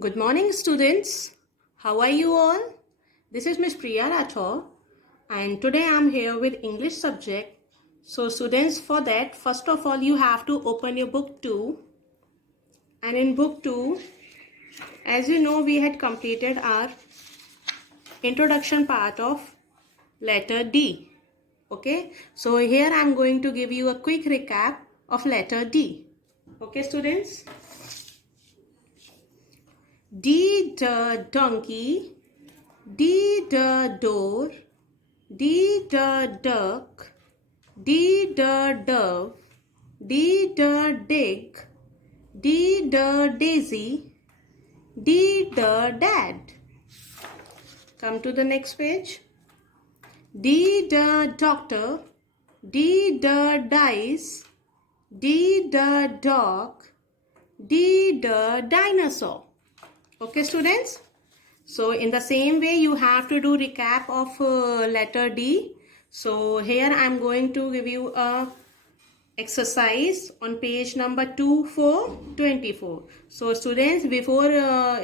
Good morning, students. How are you all? This is Miss Priya Rathore, and today I'm here with English subject. So students, for that, first of all, you have to open your book 2. And in book 2, as you know, we had completed our introduction part of letter D. Okay, so here I'm going to give you a quick recap of letter D. Okay, students? D the donkey, D the door, D the duck, D the dove, D the dig, D the daisy, D the dad. Come to the next page. D the doctor, D the dice, D the dog, D the dinosaur. Okay, students? So in the same way, you have to do recap of letter D. So here I am going to give you a exercise on page number 2424. So students, before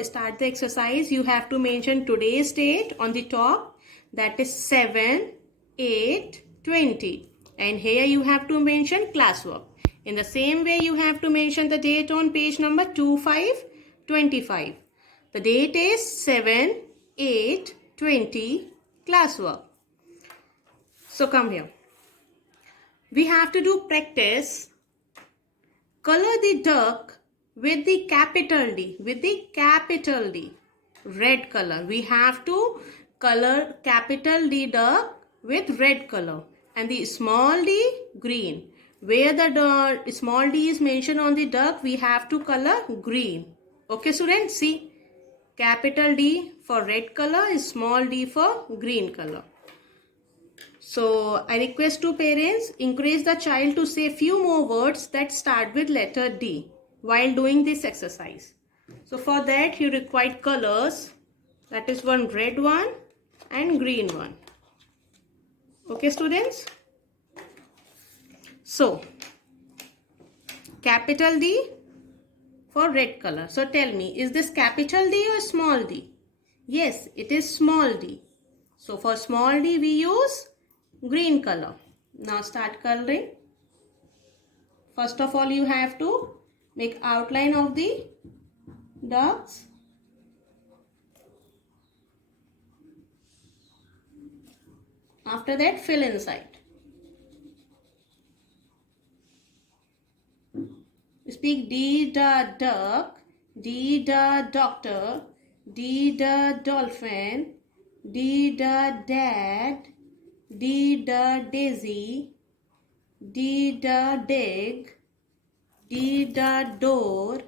start the exercise, you have to mention today's date on the top, that is 7/8/20, and here you have to mention classwork. In the same way, you have to mention the date on page number 2525. The date is 7/8/20 classwork. So come here. We have to do practice. Color the duck with the capital D. With the capital D. Red color. We have to color capital D duck with red color. And the small d green. Where the small d is mentioned on the duck, we have to color green. Okay, students? See. Capital D for red color, small d for green color. So I request to parents, encourage the child to say few more words that start with letter D while doing this exercise. So for that you require colors, that is one red one and green one. Okay, students? So capital D for red color. So tell me, is this capital D or small d? Yes, it is small d. So for small d we use green color. Now start coloring. First of all, you have to make outline of the ducks. After that, fill inside. Speak D the duck, D the doctor, D the dolphin, D the dad, D the daisy, D the dig, D the door.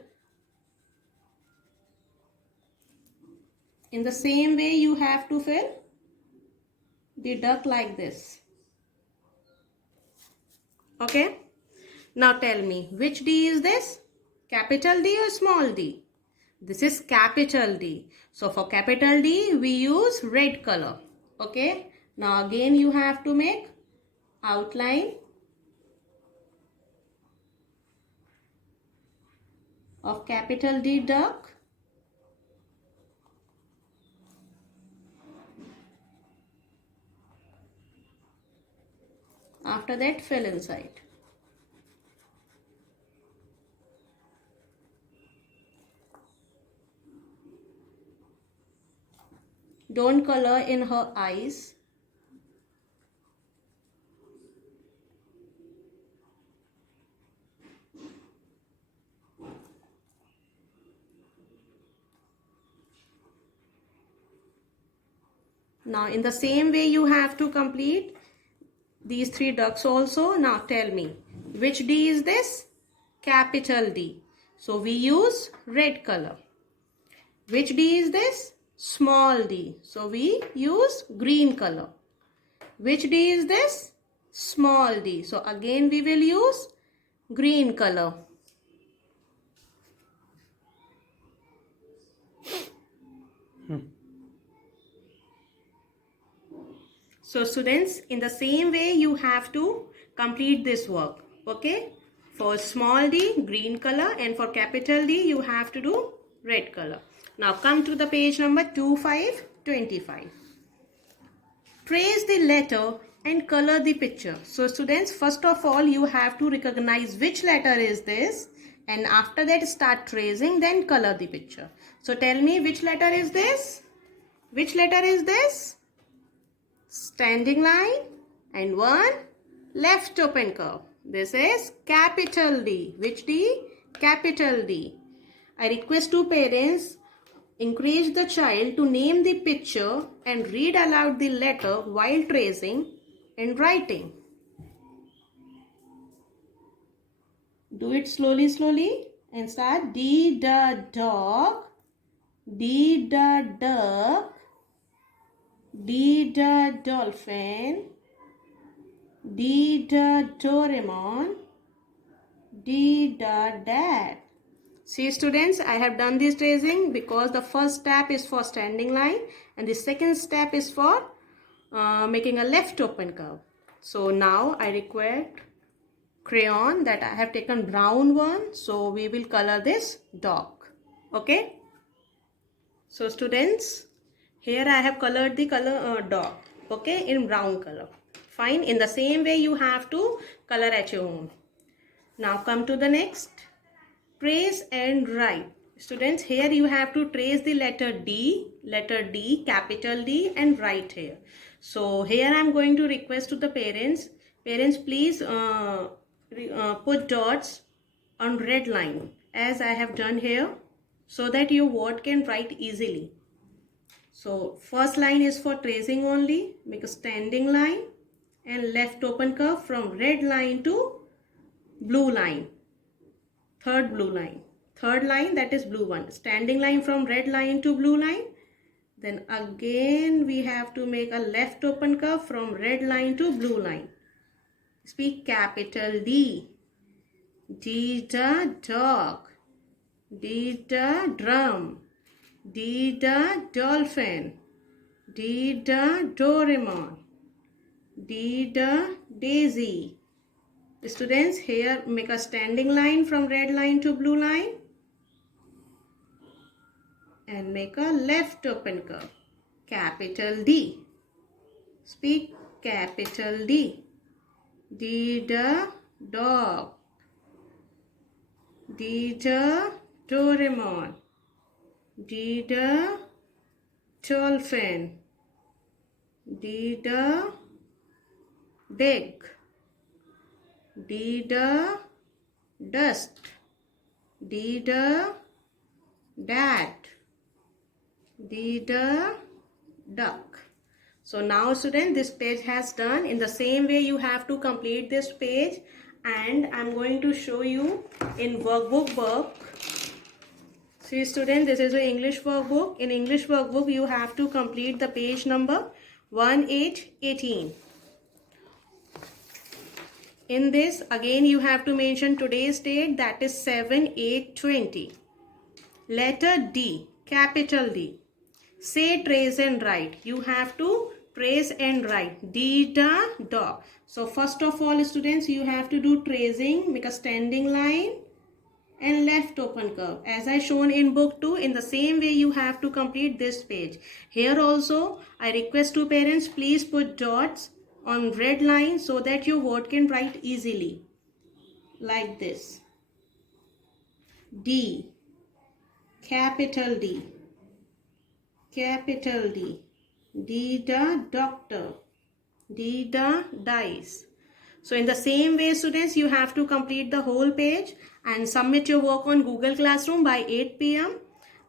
In the same way, you have to fill the duck like this. Okay? Now tell me, which D is this? Capital D or small d? This is capital D. So for capital D, we use red color. Okay? Now again, you have to make outline of capital D duck. After that, fill inside. Don't color in her eyes. Now in the same way you have to complete these three ducks also. Now tell me, which D is this? Capital D. So we use red color. Which D is this? Small d. So we use green color. Which D is this? Small d. So again we will use green color. So students, in the same way you have to complete this work. Okay? For small d, green color, and for capital D, you have to do red color. Now come to the page number 2525. Trace the letter and color the picture. So students, first of all you have to recognize which letter is this, and after that start tracing, then color the picture. So tell me, which letter is this? Which letter is this? Standing line and one left open curve. This is capital D. Which D? Capital D. I request to parents, encourage the child to name the picture and read aloud the letter while tracing and writing. Do it slowly and start. D the dog, D the duck, D the dolphin, D the Doraemon, D the dad. See students, I have done this tracing because the first step is for standing line and the second step is for making a left open curve. So now I require crayon, that I have taken brown one. So we will color this dog. Okay. So students, here I have colored the color dog. Okay, in brown color. Fine. In the same way you have to color at your own. Now come to the next. Trace and write. Students, here you have to trace the letter D, capital D, and write here. So here I am going to request to the parents please put dots on red line as I have done here, so that your word can write easily. So first line is for tracing only. Make a standing line and left open curve from red line to blue line. Third line, that is blue one. Standing line from red line to blue line. Then again we have to make a left open curve from red line to blue line. Speak capital D. D the dog, D the drum, D the dolphin, D the Doraemon, D the daisy. Students, here make a standing line from red line to blue line and make a left open curve. Capital D. Speak capital D. D the dog, D the Doraemon, D the dolphin, D the dig, D the dust, D the dad, D the duck. So now student, this page has done. In the same way you have to complete this page, and I'm going to show you in workbook work. See student, this is an English workbook. In English workbook you have to complete the page number 1818. In this again you have to mention today's date, that is 7/8/20. Letter D, capital D. Say, trace and write. You have to trace and write. D the dog. So first of all students, you have to do tracing. Make a standing line and left open curve as I shown in book 2. In the same way you have to complete this page. Here also I request to parents, please put dots on red line so that your word can write easily, like this. D, capital D, capital D, D the doctor, D the dice. So in the same way students, you have to complete the whole page and submit your work on Google Classroom by 8 p.m.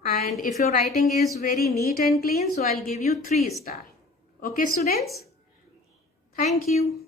And if your writing is very neat and clean, so I'll give you 3 stars. Okay students? Thank you.